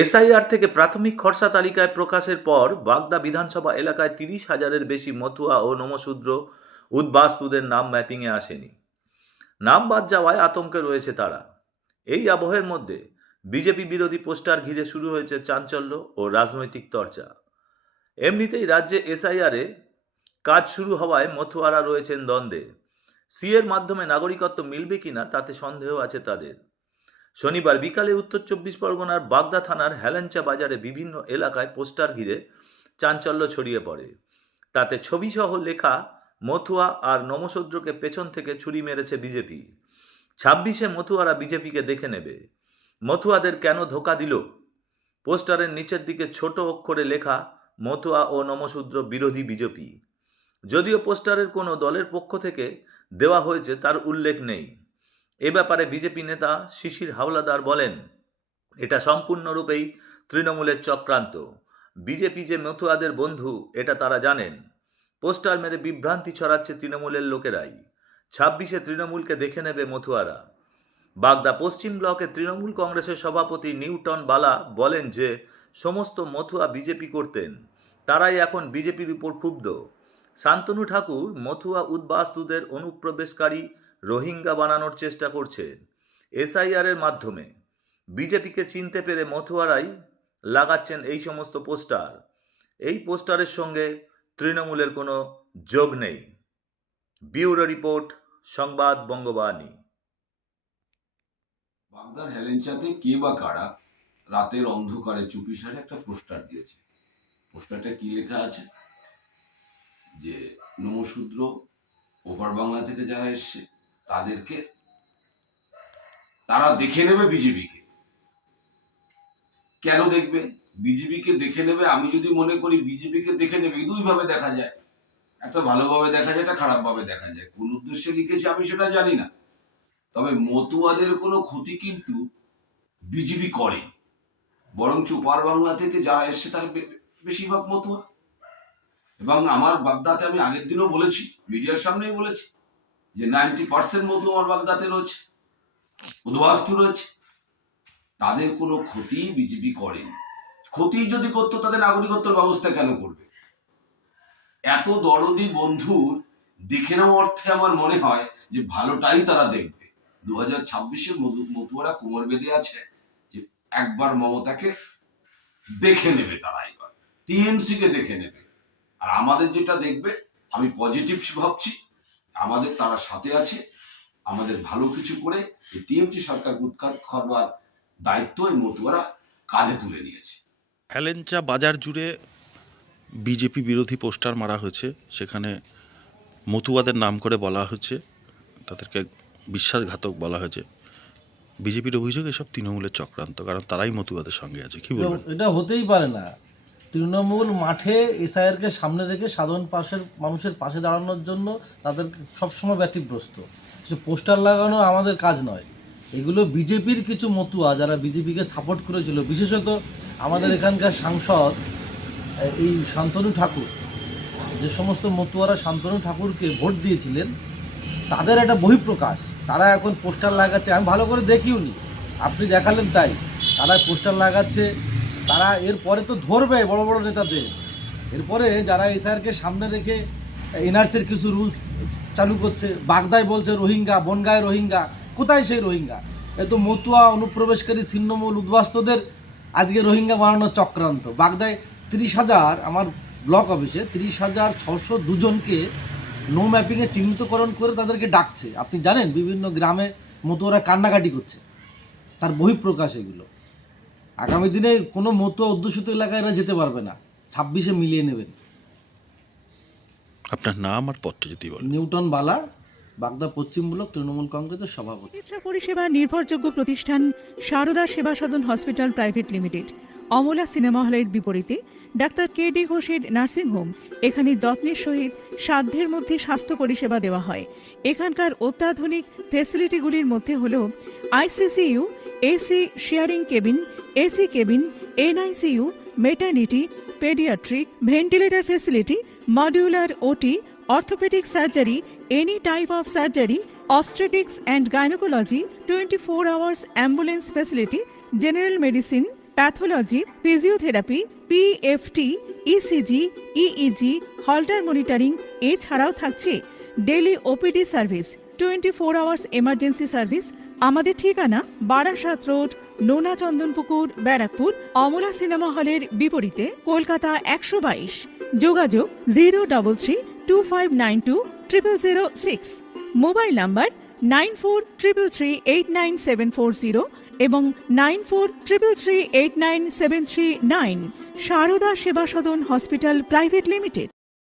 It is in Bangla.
এসআইআর থেকে প্রাথমিক খসড়া তালিকায় প্রকাশের পর বাগদা বিধানসভা এলাকায় 30,000-এর বেশি মতুয়া ও নমশূদ্র উদ্বাস্তুদের নাম ম্যাপিংয়ে আসেনি। নাম বাদ যাওয়ায় আতঙ্কে রয়েছে তারা। এই আবহের মধ্যে বিজেপি বিরোধী পোস্টার ঘিরে শুরু হয়েছে চাঞ্চল্য ও রাজনৈতিক চর্চা। এমনিতেই রাজ্যে এসআইআরে কাজ শুরু হওয়ায় মতুয়ারা রয়েছেন দ্বন্দ্বে। সিএর মাধ্যমে নাগরিকত্ব মিলবে কিনা তাতে সন্দেহ আছে তাদের। শনিবার বিকালে উত্তর চব্বিশ পরগনার বাগদা থানার হেলেঞ্চা বাজারে বিভিন্ন এলাকায় পোস্টার ঘিরে চাঞ্চল্য ছড়িয়ে পড়ে। তাতে ছবিসহ লেখা মথুয়া আর নমশূদ্রকে পেছন থেকে ছুরি মেরেছে বিজেপি। 26-এ মথুয়ারা বিজেপিকে দেখে নেবে। মথুয়াদের কেন ধোঁকা দিল? পোস্টারের নিচের দিকে ছোট অক্ষরে লেখা মথুয়া ও নমশূদ্র বিরোধী বিজেপি। যদিও পোস্টারের কোনো দলের পক্ষ থেকে দেওয়া হয়েছে তার উল্লেখ নেই। এ ব্যাপারে বিজেপি নেতা শিশির হাওলাদার বলেন, এটা সম্পূর্ণরূপেই তৃণমূলের চক্রান্ত। বিজেপি যে মতুয়াদের বন্ধু এটা তারা জানেন। পোস্টার মেরে বিভ্রান্তি ছড়াচ্ছে তৃণমূলের লোকেরাই। 26-এ তৃণমূলকে দেখে নেবে মতুয়ারা। বাগদা পশ্চিম ব্লকে তৃণমূল কংগ্রেসের সভাপতি নিউটন বালা বলেন যে সমস্ত মথুয়া বিজেপি করতেন, তারাই এখন বিজেপির উপর ক্ষুব্ধ। শান্তনু ঠাকুর মথুয়া উদ্বাস্তুদের অনুপ্রবেশকারী রোহিঙ্গা বানানোর চেষ্টা করছেন এসআইআরের মাধ্যমে। বিজেপিকে চিনতে পেরে মথুয়ারাই লাগাচ্ছেন এই সমস্ত পোস্টার। এই পোস্টারের সঙ্গে তৃণমূলের কোনো যোগ নেই। ব্যুরো রিপোর্ট, সংবাদ বঙ্গবাণী। বাগদার হেলেঞ্চাতে কে বা কারা রাতের অন্ধকারে চুপিসারে একটা পোস্টার দিয়েছে। পোস্টারটা কি লেখা আছে? যে নমশূদ্র ওপার বাংলা থেকে যারা এসছে তাদেরকে তারা দেখে নেবে বিজেপিকে। কেন দেখবে? বিজেপিকে দেখে নেবে। আমি যদি মনে করি বিজেপিকে দেখে নেবে, দুই ভাবে দেখা যায়। একটা ভালোভাবে দেখা যায়, একটা খারাপ ভাবে দেখা যায়। কোন উদ্দেশ্যে লিখেছে আমি সেটা জানি না। তবে মতুয়াদের কোনো ক্ষতি কিন্তু বিজেপি করে, বরঞ্চ ওপার বাংলা থেকে যারা এসছে তারা বেশিরভাগ মতুয়া। এবং আমার বাগদাতে আমি আগের দিনও বলেছি, মিডিয়ার সামনেই বলেছি যে 90% মতো আমার বাগদাতে রয়েছে, উদ্বাস্তু রয়েছে। তাদের কোনো ক্ষতি বিজেপি করেনি। ক্ষতি যদি করতো তাদের নাগরিকত্বের ব্যবস্থা কেন করবে? এত দরদি বন্ধুর দেখে নেওয়া অর্থে আমার মনে হয় যে ভালোটাই তারা দেখবে। 2026-এর মতুয়ারা কোমর বেঁধে আছে যে একবার মমতাকে দেখে নেবে, তারা এবার টিএমসি কে দেখে নেবে। আর আমাদের যেটা দেখবে, আমি পজিটিভ ভাবছি, আমাদের তারা সাথে আছে। আমাদের ভালো কিছু করে এই টিএমসি সরকার উৎখাত করবার দায়িত্ব এই মতুয়ারা কাঁধে তুলে নিয়েছে। হেলেঞ্চা বাজার জুড়ে বিজেপি বিরোধী পোস্টার মারা হয়েছে। সেখানে মতুয়াদের নাম করে বলা হচ্ছে, তাদেরকে বিশ্বাসঘাতক বলা হয়েছে। বিজেপির অভিযোগ এসব তৃণমূলের চক্রান্ত, কারণ তারাই মতুয়াদের সঙ্গে আছে। কি বলবেন? এটা হতেই পারে না। তৃণমূল মাঠে এসআইআরকে সামনে রেখে সাধারণ মানুষের পাশে দাঁড়ানোর জন্য তাদের সবসময় ব্যতিব্যস্ত। কিছু পোস্টার লাগানো আমাদের কাজ নয়। এগুলো বিজেপির কিছু মতুয়া যারা বিজেপিকে সাপোর্ট করেছিল, বিশেষত আমাদের এখানকার সাংসদ এই শান্তনু ঠাকুর, যে সমস্ত মতুয়ারা শান্তনু ঠাকুরকে ভোট দিয়েছিলেন তাদের একটা বহিঃপ্রকাশ। তারা এখন পোস্টার লাগাচ্ছে, আমি ভালো করে দেখিও নি, আপনি দেখালেন তাই। তারা পোস্টার লাগাচ্ছে, তারা এরপরে তো ধরবে বড় বড় নেতাদের। এরপরে যারা এসআইআরকে সামনে রেখে এনআরসির কিছু রুলস চালু করছে, বাগদায় বলছে রোহিঙ্গা, বনগায় রোহিঙ্গা, কোথায় সেই রোহিঙ্গা? এ তো মতুয়া অনুপ্রবেশকারী ছিন্নমূল উদ্বাস্তুদের আজকে রোহিঙ্গা বানানোর চক্রান্ত। বাগদায় 30,000, আমার ব্লক অফিসে 30,602 জনকে নো ম্যাপিংয়ে চিহ্নিতকরণ করে তাদেরকে ডাকছে। আপনি জানেন বিভিন্ন গ্রামে মতুয়ারা কান্নাকাটি করছে, তার বহিঃপ্রকাশ এগুলো। আগামী দিনে কোনো মতুয়া অধ্যুষিত এলাকায় এরা যেতে পারবে না। 26-এ মিলিয়ে নেবেন। আপনার নাম আর পত্র যদি বলেন। নিউটন বালা, বাগদা পশ্চিম ব্লক তৃণমূল কংগ্রেসের সভাপতি। চিকিৎসা পরিষেবার নির্ভরযোগ্য প্রতিষ্ঠান Sarada Seva Sadan hospital private limited, Amala cinema হলের বিপরীতে ডাক্তার কে.ডি. ঘোষের নার্সিংহোম। এখানে যত্নের সহিত সাধ্যের মধ্যে স্বাস্থ্য পরিষেবা দেওয়া হয়। এখানকার অত্যাধুনিক ফেসিলিটিগুলির মধ্যে হল ICCU, AC sharing cabin, AC cabin, NICU, maternity, paediatric, ventilator facility, modular OT, orthopedic surgery, any type of surgery, obstetrics and gynecology, 24 hours ambulance facility, general medicine, pathology, physiotherapy, PFT, ECG, EEG, Holter monitoring, এছাড়াও থাকছে daily OPD service, 24 hours emergency service. আমাদের ঠিকানা বারাসাত রোড, নোনা চন্দনপুকুর, ব্যারাকপুর, অমলা সিনেমা হলের বিপরীতে, কলকাতা 122। যোগাযোগ 03325920006। মোবাইল নাম্বার 9433389740 এবং 9433389739। Sarada Seva Sadan hospital private limited.